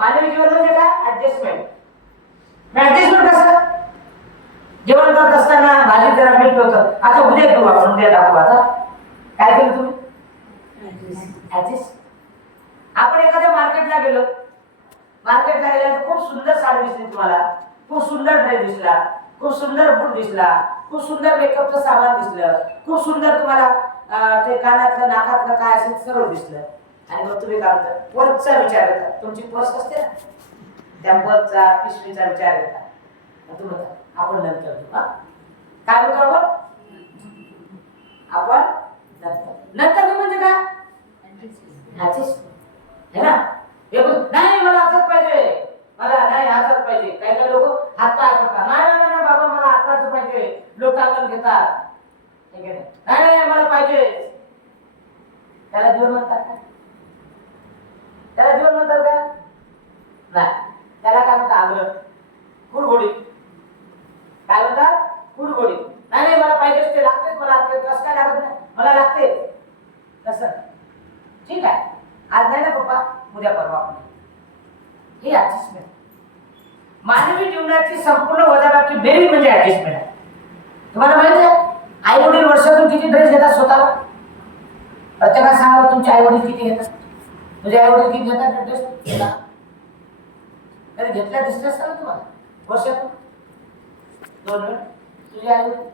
मानवी जीवन म्हणजे काय? ऍडजस्टमेंट. ऍडजस्टमेंट कसं? जेवण करत असताना भाजी जरा मीठ होतं, आता उद्या घेऊ आपण, उद्या टाकू. आता काय केलं तुम्ही? ऍडजस्ट. आपण एखाद्या मार्केटला गेलो, मार्केटला गेल्यानंतर खूप सुंदर साडी दिसली तुम्हाला, खूप सुंदर ड्रेस दिसला, खूप सुंदर बूट दिसला, खूप सुंदर मेकअपचं सामान दिसलं, खूप सुंदर तुम्हाला ते कानातलं नाकातलं काय असेल सर्व दिसलं. आणि मग तुम्ही काय म्हणता? पर्सचा विचार करता. तुमची पर्स असते ना, त्या पर्सचा पिशवीचा विचार करता. तुम्ही म्हणता आपण नंतर घेऊ. काय म्हणतो आपण? आपण नंतर घेऊ म्हणजे काय? है ना? नाही मला आताच पाहिजे, मला नाही आताच पाहिजे. काही काही लोक हात पाय पडतात, नाही नाही नाही बाबा मला आताच पाहिजे, लोटांगण घेतात. नाही नाही मला पाहिजे. त्याला जीवन म्हणतात का? त्याला जीवन म्हणतात का? नाही. त्याला काय म्हणतात? आग्रह, कुरघोडी. काय म्हणतात? कुरघोडी. नाही नाही मला पाहिजेच, ते लागतेच मला. कसं काय लागत नाही? मला लागते. कसं? ठीक आहे, आज नाही ना पप्पा, उद्या परवा आपण. ही ऍडजस्टमेंट. मानवी जीवनाची संपूर्ण वजाबाकी बेरीज म्हणजे ऍडजस्टमेंट आहे. तुम्हाला माहिती आहे आई वडील वर्षातून किती ड्रेस घेतात स्वतःला? प्रत्येकाला सांगा तुमचे आई वडील किती घेतात? तुझे आई वडील किती घेतात ड्रेस? कधी घेतल्या दिसले असतात तुम्हाला वर्षातून? 2 वेळ. तुझे आई वडील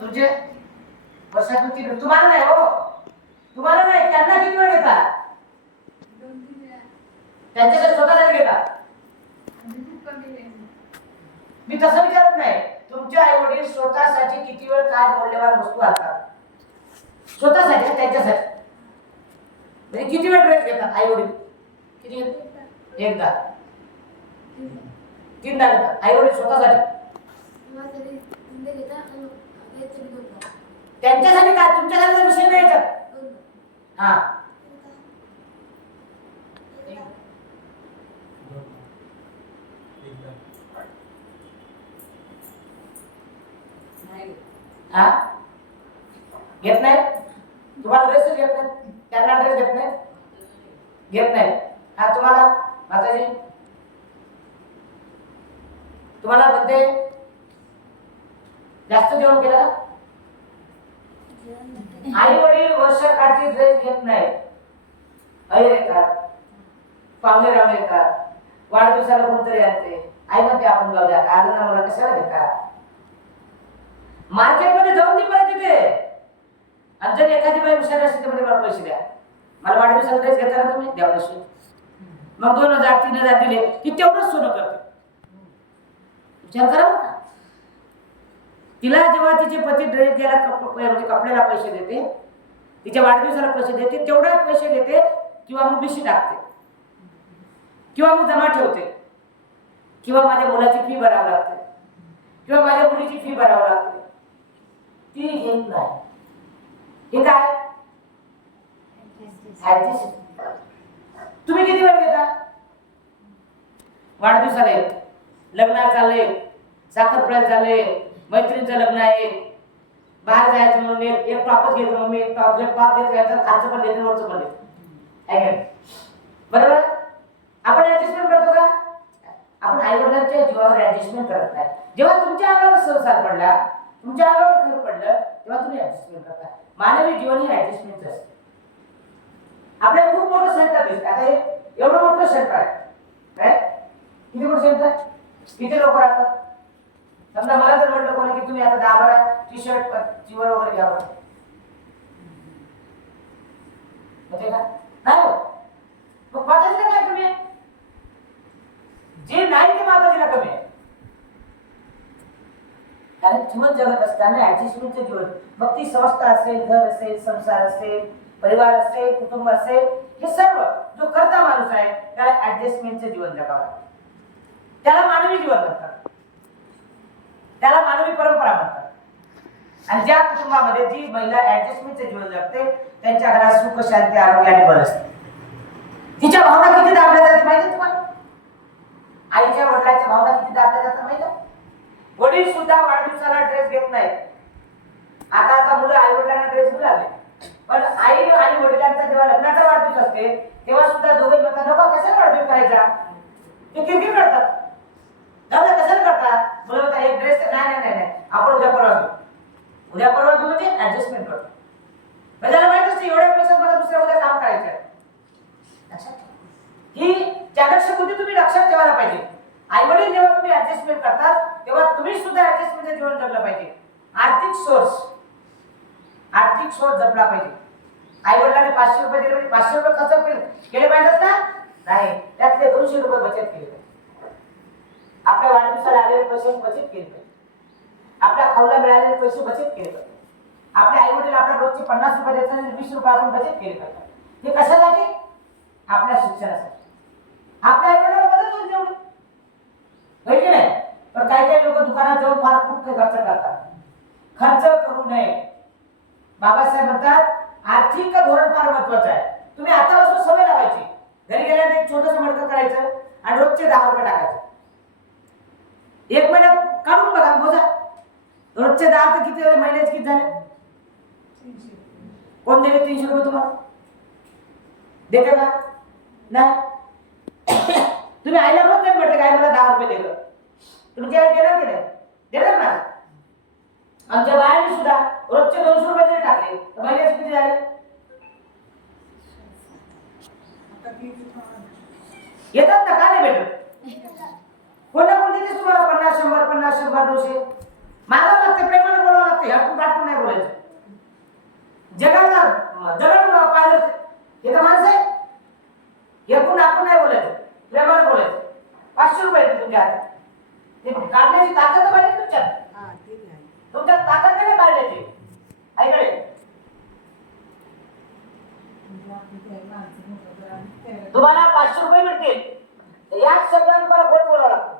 तुझे वर्षातून किती? तुम्हाला नाही हो, तुम्हाला नाही, त्यांना किती वेळ घेतात? त्यांच्याकडे स्वतःसाठी घेतात. मी तसं विचारत नाही, तुमचे आई वडील स्वतःसाठी किती वेळ काय मौल्यवान वस्तू आणतात? स्वतःसाठी, त्यांच्यासाठी. म्हणजे किती वेळ ड्रेस घेतात आई वडील? किती घेतात? एकदा, 3दा घेतात आई वडील स्वतःसाठी. त्यांच्यासाठी काय? तुमच्यासाठी विषय नाही याच्यात. हा हा घेत नाही. तुम्हाला ड्रेस घेत नाही, त्यांना ड्रेस घेत नाही, घेत नाही. हा तुम्हाला माताजी, तुम्हाला म्हणते जास्त जेवण केलं का? आई वडील वर्षाकाठी ड्रेस घेत नाही. अरे येतात, पाहुणे रावळे येतात, वाढदिवसाला कोणतरी आणते, आई म्हणते आपण जाऊ द्या, आलं ना मला कशाला घेतात? मार्केटमध्ये जाऊन ती परत येते. आणि जर एखादी बाई हुशार असते तर मला पैसे द्या, मला वाढदिवसाला ड्रेस घेता ना तुम्ही, द्या पैसे. मग 2000 3000 दिले की तेवढंच सोनं करते. विचार करा ना. तिला जेव्हा तिचे पती ड्रेस द्यायला म्हणजे कपड्याला पैसे देते, तिच्या वाढदिवसाला पैसे देते, तेवढेच पैसे देते किंवा मग बिशी टाकते किंवा मग जमा ठेवते किंवा माझ्या मुलाची फी भरावी लागते किंवा माझ्या मुलीची फी भरावी लागते. ती घेत नाही. हे काय? ऍडजस्ट. तुम्ही किती वेळ घेता? वाढदिवसाला येत, लग्नात चाललंय, साखरपुड्यात चाललंय, मैत्रिणीचं लग्न आहे, बाहेर जायचं म्हणून एक टॉपच घेतो, मग मी एक टॉप देत घ्यायचं, खालचं पण देते, वरचं पण देते. बरोबर? आपण ऍडजस्टमेंट करतो का? आपण आई वडिलांच्या जीवावर ऍडजस्टमेंट करत नाही. जेव्हा तुमच्या अंगावर संसार पडला, तुमच्या अंगावर घर पडलं, तेव्हा तुम्ही ऍडजस्टमेंट करता. मानवी जीवन ही ऍडजस्टमेंट असते. आपल्याला खूप मोठं सेंटर दिसतं. आता हे एवढं मोठं सेंटर आहे, किती मोठं सेंटर आहे? किती लोक राहतात? समजा मला जर म्हटलं कोणी की तुम्ही आता 10-12 टी-शर्ट चिवर वगैरे घ्या बरं, म्हणजे का नाही हो, मग माताजीला काय कमी आहे? जे नाही ते माताजीला कमी आहे. कारण जीवन जगत असताना ऍडजस्टमेंटचं जीवन, मग ती संस्था असेल, घर असेल, संसार असेल, परिवार असेल, कुटुंब असेल, हे सर्व जो करता माणूस आहे त्याला ऍडजस्टमेंटचं जीवन जगावं लागतं. त्याला मानवी जीवन म्हणतात, त्याला मानवी परंपरा म्हणतात. आणि ज्या कुटुंबामध्ये जी महिला ऍडजस्टमेंटचं जीवन जगते त्यांच्या घरात सुख, शांती, आरोग्य आणि बळ असते. तिच्या भावना किती दाबल्या जाते माहिती तुम्हाला? आईच्या वडिलांच्या भावना किती दाबल्या जातात माहिती? वडील सुद्धा वाढदिवसाला ड्रेस घेत नाही. आता मुलं आई वडिलांना ड्रेस मिळाले, पण आई आणि वडिलांचा जेव्हा लग्नाचा वाढदिवस असते तेव्हा सुद्धा दोघे म्हणतात नको, कसं कशाला वाढदिवस करायचा? ते किरकिर करतात. जाऊ दे, कशाला करतात? बोलत एक ड्रेस नाही नाही नाही आपण उद्या परवा घेऊ. उद्या परवा घेऊ म्हणजे ऍडजस्टमेंट करतो. त्याला माहित असते एवढ्या पैशात मला दुसऱ्या उद्या काम करायचं आहे. लक्षात ठेवा. ही चाणक्य तुम्ही लक्षात ठेवायला पाहिजे. आई वडील जेव्हा तुम्ही ऍडजस्टमेंट करतात तेव्हा तुम्ही सुद्धा ऍडजस्टमेंटचे जीवन जगलं पाहिजे. आर्थिक सोर्स जपला पाहिजे. आई वडिलांनी 500 रुपये दिले म्हणजे 500 रुपये खर्च केले पाहिजेत ना? नाही, त्यातले 200 रुपये बचत केले पाहिजे. आपल्या वाढदिवसाला आलेले पैसे बचत केले पाहिजे. आपल्या खाऊला मिळालेले पैसे बचत केले पाहिजे. आपले आई वडील आपल्या रोजचे 50 रुपये देतात आणि 20 रुपये आपण बचत केले पाहिजे. हे कशासाठी? आपल्या शिक्षणासाठी. आपल्या आई वडिलांना मदत होईल तेवढी, होय की नाही? पण काही काही लोक दुकानात जाऊन फार खूप काही खर्च करतात. खर्च करू नये. बाबासाहेब म्हणतात आर्थिक धोरण फार महत्वाचं आहे. तुम्ही आतापासून सवय लावायची. घरी गेल्यानंतर एक छोटंसं मडकं करायचं आणि रोजचे 10 रुपये टाकायचे. 1 महिन्यात काढून बघा, मोजा. रोजचे 10 तर किती झाले? महिन्याचे किती झाले? 300. कोण दिले 300 रुपये तुम्हाला? देते का? नाही. तुम्ही आईला रोज नाही म्हटलं काय मला 10 रुपये दिलं. तुम्ही काय देणार की नाही? देणार ना? आमच्या बायांनी सुद्धा रोजचे 200 रुपये जरी टाकले तर महिन्याचे किती झाले? येतात ना, का नाही भेटत? कोणा कोण देते तुम्हाला 50 100 50 100 200? मागावं लागते, प्रेमाने बोलावं लागते. हटून टाकून नाही बोलायचं. जगाला जगाला पाहिलं हे तर माणसं आहे. एकूण आपण नाही बोलायचं, प्रेमाने बोलायचं. 500 रुपये येते तुमच्या हातात. ते काढण्याची ताकद पाहिजे तुमच्यात. तुमच्यात ताकद नाही काढण्याची. ऐकले? तुम्हाला 500 रुपये मिळतील. याच शब्दाने मला गोड बोलावं लागतं.